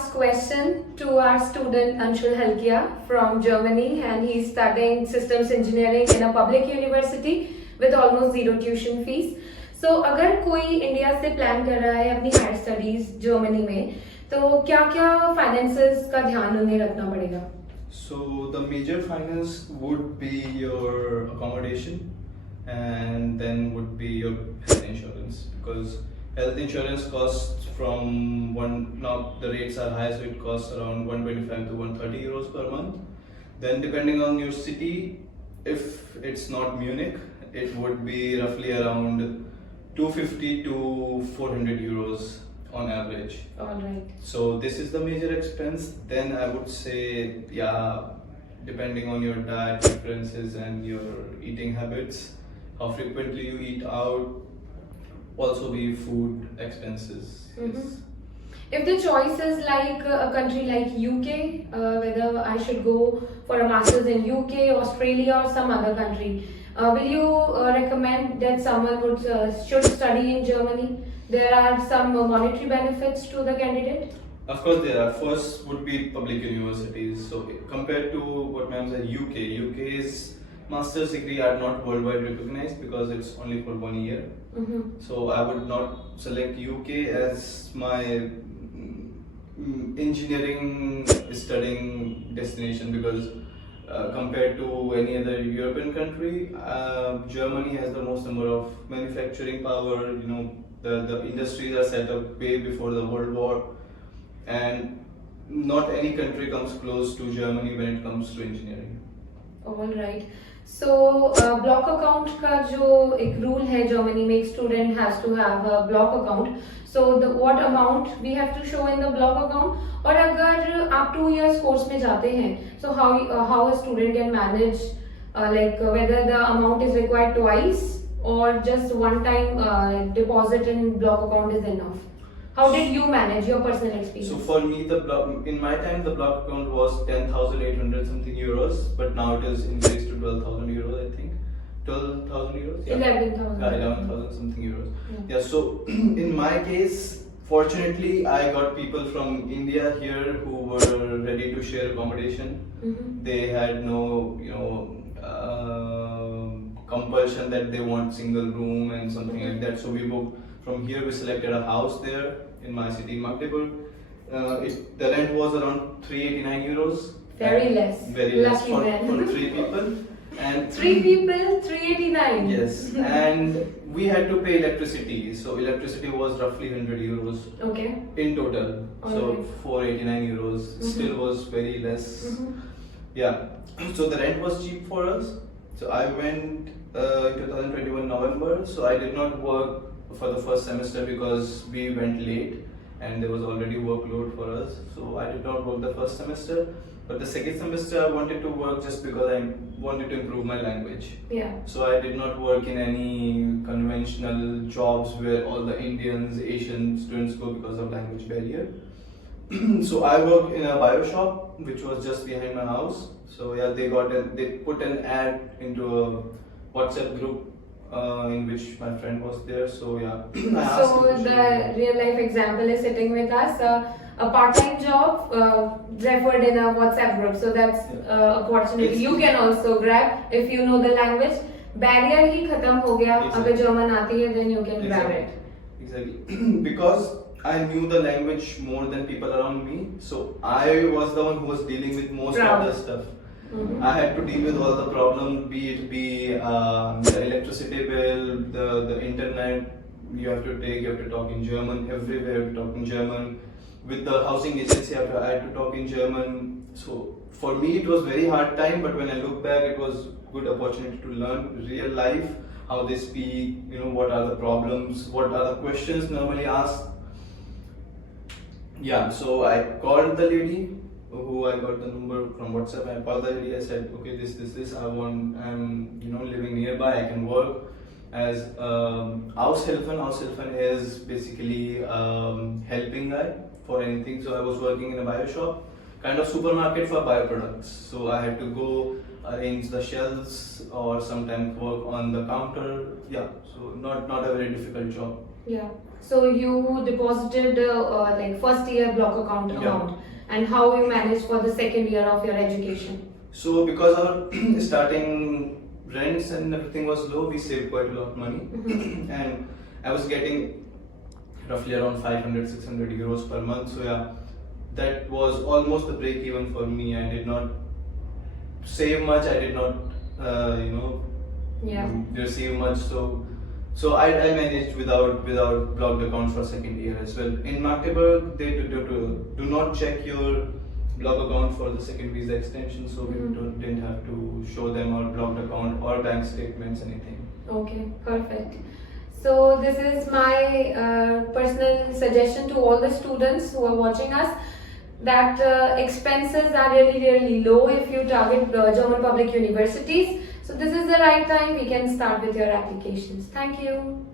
last question to our student Anshul Halkia from Germany, and he's studying systems engineering in a public university with almost zero tuition fees. So अगर कोई India से plan कर रहा है अपनी higher studies Germany में, तो क्या क्या फाइनेंसेस का ध्यान उन्हें रखना पड़ेगा? So the major finance would be your accommodation, and then would be your health insurance, because health insurance costs from now the rates are high, so it costs around 125 to 130 euros per month. Then depending on your city, if it's not Munich, it would be roughly around 250 to 400 euros on average. All right. So this is the major expense. Then I would say, yeah, depending on your diet preferences and your eating habits, how frequently you eat out, also be food expenses. If the choice is like a country like UK, whether I should go for a master's in UK, Australia, or some other country, will you recommend that someone should study in Germany? There are some monetary benefits to the candidate. Of course, there are. First would be public universities. So compared to what ma'am said, UK's master's degree are not worldwide recognized because it's only for 1 year. So I would not select UK as my engineering studying destination, because compared to any other European country, Germany has the most number of manufacturing power. You know, the industries are set up way before the World War, and not any country comes close to Germany when it comes to engineering. All right. So block account का जो एक rule है Germany में, student has to have a block account. So what amount we have to show in the block account? और अगर आप 2 years course में जाते हैं, so how a student can manage like whether the amount is required twice or just one time deposit in block account is enough? How did you manage your personal experience? So for me, in my time, the block account was 10,800 something euros, but now it is increased to 12,000 euros, I think. 12,000 euros? Yeah. 11,000. Yeah, 11,000 something euros. Yeah, so in my case, fortunately, I got people from India here who were ready to share accommodation. They had no, compulsion that they want single room and something like that. So we booked from here. We selected a house there in my city, Magdeburg. The rent was around 389 euros. Very less. Very less Lucky for 3 people. And 3 people, 389. Yes, and we had to pay electricity. So electricity was roughly 100 euros. Okay. In total. So Alright. 489 euros still was very less. Yeah. So the rent was cheap for us. So I went in 2021 November. So I did not work for the first semester because we went late and there was already workload for us. So I did not work the first semester. But the second semester I wanted to work just because I wanted to improve my language. Yeah. So I did not work in any conventional jobs where all the Indians, Asian students go because of language barrier. So I worked in a bio shop which was just behind my house. So yeah, they put an ad into a WhatsApp group in which my friend was there. So yeah. So the real life example is sitting with us. A part-time job referred in a WhatsApp group. So that's opportunity you can also grab if you know the language. Barrier ही खत्म हो गया. अगर German आती है, then you can grab it. Exactly. Because I knew the language more than people around me. So I was the one who was dealing with most of the stuff. I had to deal with all the problems, be it the electricity bill, the internet. You have to talk in German everywhere. You have to talk in German. With the housing agency, I had to talk in German. So for me, it was very hard time. But when I look back, it was good opportunity to learn real life, how they speak. What are the problems? What are the questions normally asked? Yeah. So I called the lady who I got the number from WhatsApp. I called the lady. I said, okay, this. I'm living nearby. I can work as Aushilfen. Aushilfen is basically helping guy for anything. So I was working in a bio shop, kind of supermarket for bioproducts. So I had to go arrange the shelves or sometimes work on the counter. Yeah, so not a very difficult job. Yeah. So you deposited like first year block account Yeah. amount, and how you managed for the second year of your education? So because our starting rents and everything was low, we saved quite a lot of money, and I was getting roughly around 500-600 euros per month. So yeah, that was almost the break even for me. I did not save much. I did not, Yeah. receive much. So I managed without blocked account for second year as well. In Magdeburg, they do not check your block account for the second visa extension, so we didn't have to show them our blocked account or bank statements, anything. Okay, perfect. So this is my personal suggestion to all the students who are watching us, that expenses are really low if you target German public universities. So this is the right time we can start with your applications. Thank you.